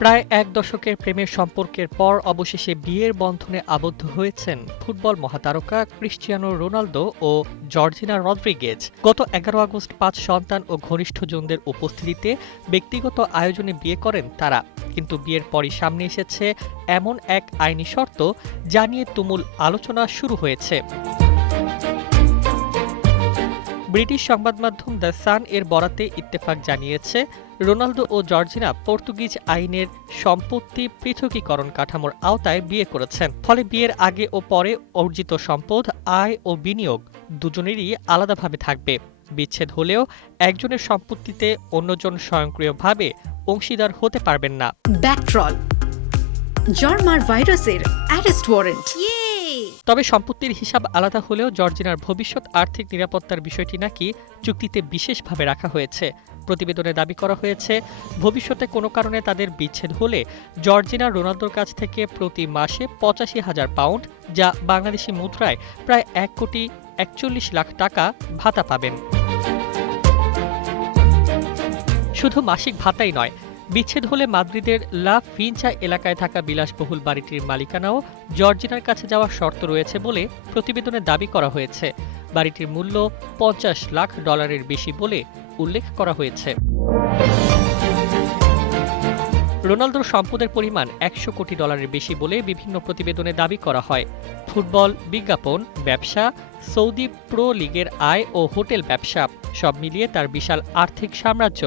প্রায় এক দশকের প্রেমের সম্পর্কের পর অবশেষে বিয়ের বন্ধনে আবদ্ধ হয়েছেন ফুটবল মহাতারকা ক্রিস্টিয়ানো রোনালদো ও জর্জিনা রদ্রিগেজ। গত ১১ আগস্ট ৫ সন্তান ও ঘনিষ্ঠজনদের উপস্থিতিতে ব্যক্তিগত আয়োজনে বিয়ে করেন তারা। কিন্তু বিয়ের পরই সামনে এসেছে এমন এক আইনি শর্ত যা নিয়ে তুমুল আলোচনা শুরু হয়েছে। ব্রিটিশ সংবাদমাধ্যম দ্য সান এর বরাতে ইত্তেফাক জানিয়েছে, রোনালদো ও জর্জিনা পর্তুগিজ আইনের সম্পত্তি পৃথকীকরণ কাঠামোর আওতায় বিয়ে করেছেন। ফলে বিয়ের আগে ও পরে অর্জিত সম্পদ, আয় ও বিনিয়োগ দুজনেরই আলাদাভাবে থাকবে। বিচ্ছেদ হলেও একজনের সম্পত্তিতে অন্যজন স্বয়ংক্রিয়ভাবে অংশীদার হতে পারবেন না। ব্যাকট্রল জর্মার ভাইরাসের অ্যারেস্ট ওয়ারেন্ট। তবে সম্পত্তির হিসাব আলাদা হলেও জর্জিনার ভবিষ্যৎ আর্থিক নিরাপত্তার বিষয়টি নাকি চুক্তিতে বিশেষভাবে রাখা হয়েছে। প্রতিবেদনে দাবি করা হয়েছে, ভবিষ্যতে কোনো কারণে তাদের বিচ্ছেদ হলে জর্জিনা রোনালদোর কাছ থেকে প্রতি মাসে ৮৫,০০০ পাউন্ড, যা বাংলাদেশি মুদ্রায় প্রায় ১,৪১,০০,০০০ টাকা ভাতা পাবেন। শুধু মাসিক ভাতাই নয়, বিচ্ছেদ হলে মাদ্রিদের লা ফিঞ্চা এলাকায় থাকা বিলাসবহুল বাড়িটির মালিকানাও জর্জিনার কাছে যাওয়ার শর্ত রয়েছে বলে প্রতিবেদনে দাবি করা হয়েছে। বাড়িটির মূল্য $৫০ লাখ বেশি বলে উল্লেখ করা হয়েছে। রোনালদোর সম্পদের পরিমাণ $১০০ কোটি বেশি বলে বিভিন্ন প্রতিবেদনে দাবি করা হয়। ফুটবল, বিজ্ঞাপন, ব্যবসা, সৌদি প্রো লিগের আয় ও হোটেল ব্যবসা সব মিলিয়ে তার বিশাল আর্থিক সাম্রাজ্য।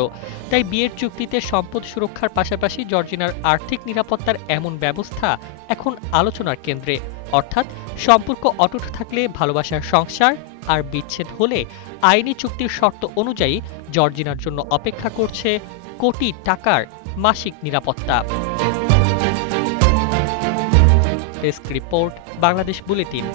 তাই বিয়ের চুক্তিতে সম্পদ সুরক্ষার পাশাপাশি জর্জিনার আর্থিক নিরাপত্তার এমন ব্যবস্থা এখন আলোচনার কেন্দ্রে। অর্থাৎ সম্পর্ক অটুট থাকলে ভালোবাসার সংসার, আর বিচ্ছেদ হলে আইনি চুক্তির শর্ত অনুযায়ী জর্জিনার জন্য অপেক্ষা করছে কোটি টাকার মাসিক নিরাপত্তা। Desk report, Bangladesh bulletin.